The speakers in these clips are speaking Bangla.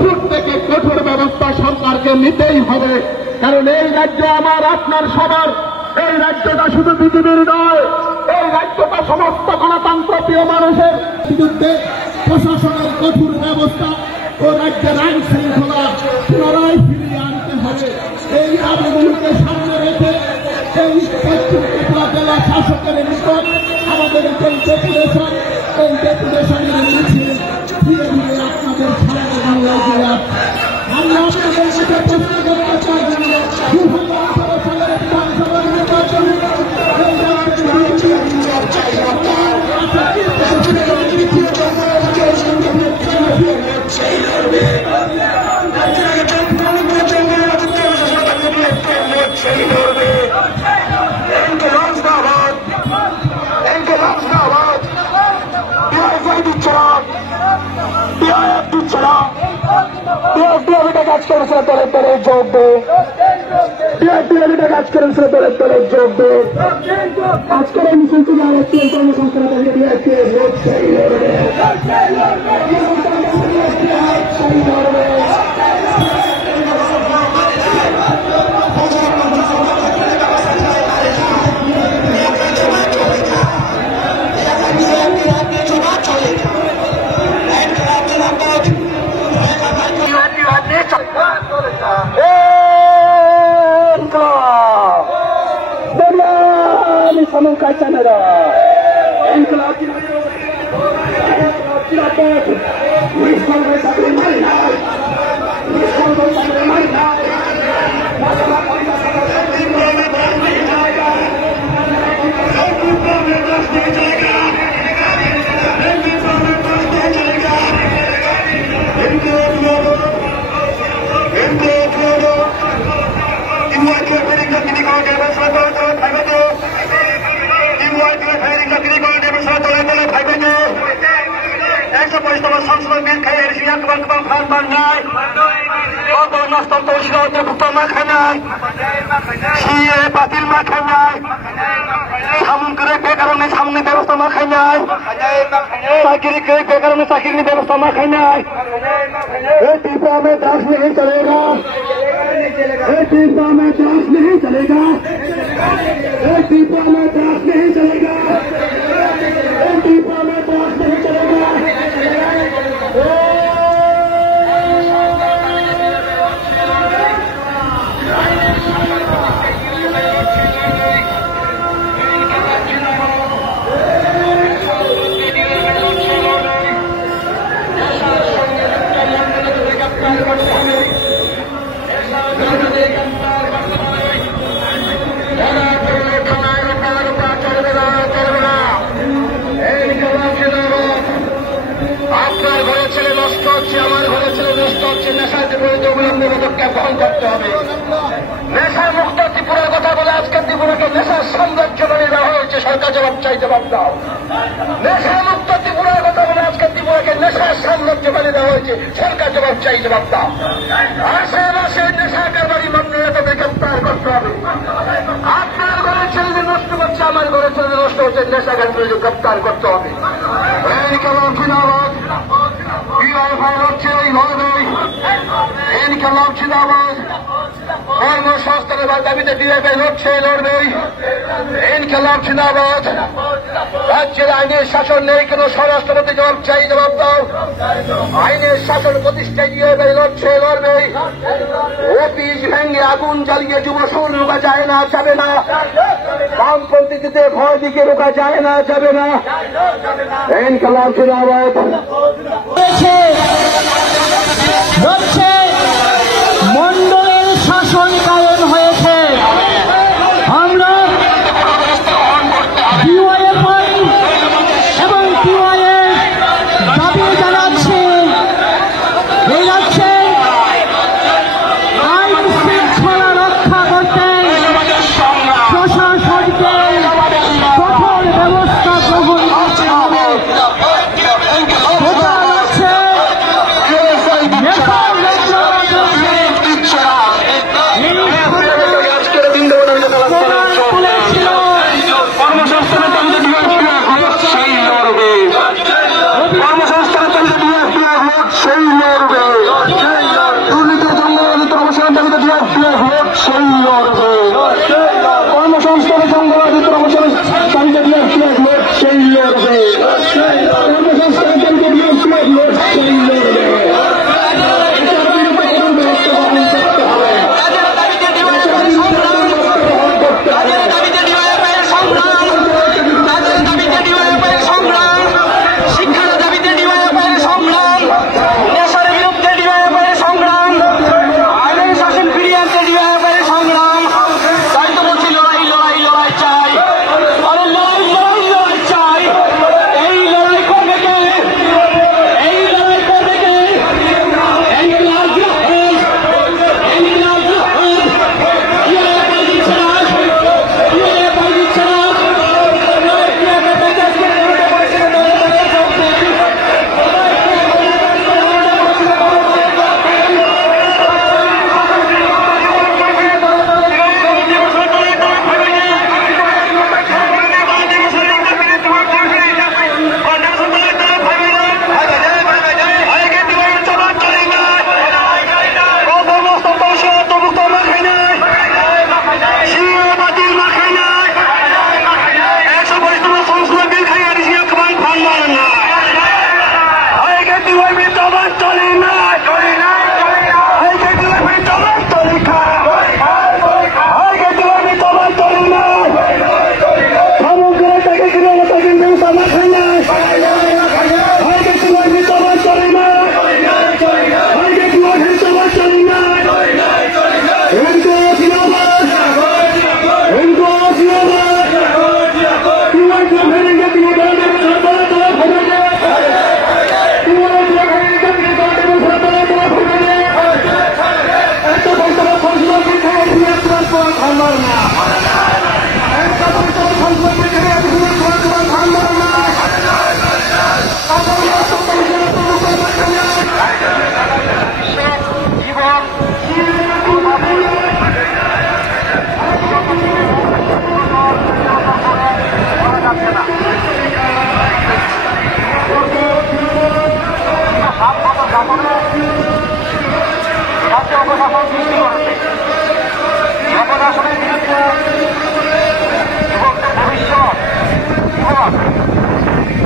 কঠোর থেকে কঠোর ব্যবস্থা সরকারকে নিতেই হবে। কারণ এই রাজ্য আমার, আপনার সবার। এই রাজ্যটা শুধু পৃথিবীর নয়, এই রাজ্যটা সমস্ত গণতন্ত্র প্রিয় মানুষের বিরুদ্ধে প্রশাসনের কঠোর ব্যবস্থা ও রাজ্যের আইন শৃঙ্খলা পুনরায় ফিরিয়ে আনতে হবে। এই দাবিগুলোকে সামনে রেখে এই পশ্চিম ত্রিপুরা জেলা শাসকের নিকট আমাদের যে ডেপুটেশনের মিছিল ধীরে ধীরে আপনাদের সামনে আমরা আপনাদের কাছে প্রশ্ন করতে চাই, 2018 সালের বিধানসভা নির্বাচন কাজ করেছিল দলের দলে যোগ দেয়, কাজ করেছিল দলের দলে যোগ দেয়। আজকের এই মিছিল থেকে আরেকটি কর্মসংস্থান Someone catch another. বেকারণে সামনে ব্যবস্থা মাখাই নাই, চাকরি বেকারণে চাকরির ব্যবস্থা মাখাই নাই। टीपा में दास नहीं चलेगा, टीपा में दास नहीं चलेगा, टीपा में दास नहीं चलेगा, टीपा में दास नहीं चलेगा। নেশা মুক্ত ত্রিপুরার কথা বলে আজকের ত্রিপুরাকে নেশার সাম্রাজ্য বানিয়ে দেওয়া হয়েছে। সরকার জবাব চাই, জবাব দাও। নেশা মুক্ত ত্রিপুরার কথা বলে আজকের ত্রিপুরাকে নেশার সাম্রাজ্য বানিয়ে দেওয়া হয়েছে। সরকার জবাব চাই, জবাব দাও। আশেপাশে নেশা কারবারি মামলা তাদের গ্রেপ্তার করতে হবে। আপনার ঘরের ছেলেদের নষ্ট করছে, আমার ঘরের ছেলেদের নষ্ট হচ্ছে, নেশা কারবারি গ্রেপ্তার করতে হবে। এই কেমন জিন্দাবাদ, বিআইএফআই হচ্ছে এই লড়াই, ইনকালাব জিন্দাবাদ। কর্মসংস্থানের দাবিতে ডিএফআই লড়ছে, লড়বে। ইনকালাব জিন্দাবাদ। রাজ্যের আইনের শাসন নেই কেন? স্বরাষ্ট্রমন্ত্রী জবাব চাই, জবাব দাও। আইনের শাসন প্রতিষ্ঠায় ডিএফআই লড়ছে, লড়বে। অফিস ভেঙে আগুন জ্বালিয়ে যুব শোল রোকা যায় না, যাবে না। বামপন্থীতে ভয় দিকে রোকা যায় না, যাবে না। ইনকালাব জিন্দাবাদ। মন্ডলের শাসন কায়েম হয়েছে। আমরা ডিওয়াইএফআই এবং টিওয়াইএর দাবি জানাচ্ছি, এই রাজ্যে আইন শৃঙ্খলা রক্ষা করতে প্রশাসনকে কঠোর ব্যবস্থা গ্রহণ করতে হবে। সেই লড়বে। সেই লড়বে, কর্মসংস্থানের সংগ্রামের কর্মসংস্থান দাবিতে বিএনপি লড়বে, সেই লড়বে, কর্মসংস্থানের দাবিতে বিএনপি লড়বে, সেই লড়বে।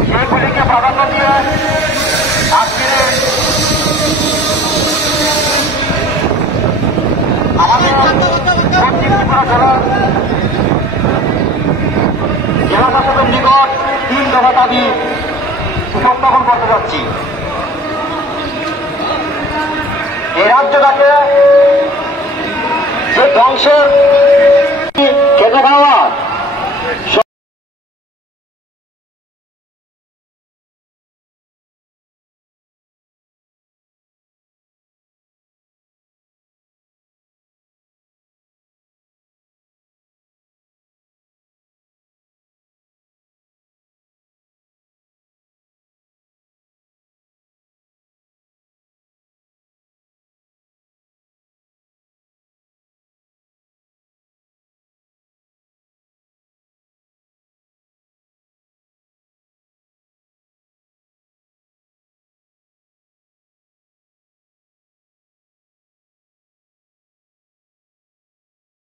সেগুলিকে প্রাধান্য দিয়ে আজকে আমাদের দক্ষিণ ত্রিপুরা জেলা শাসকের নিকট 3 দফা দাবি উপস্থাপন করতে যাচ্ছি। এই রাজ্যটাকে যে ধ্বংসের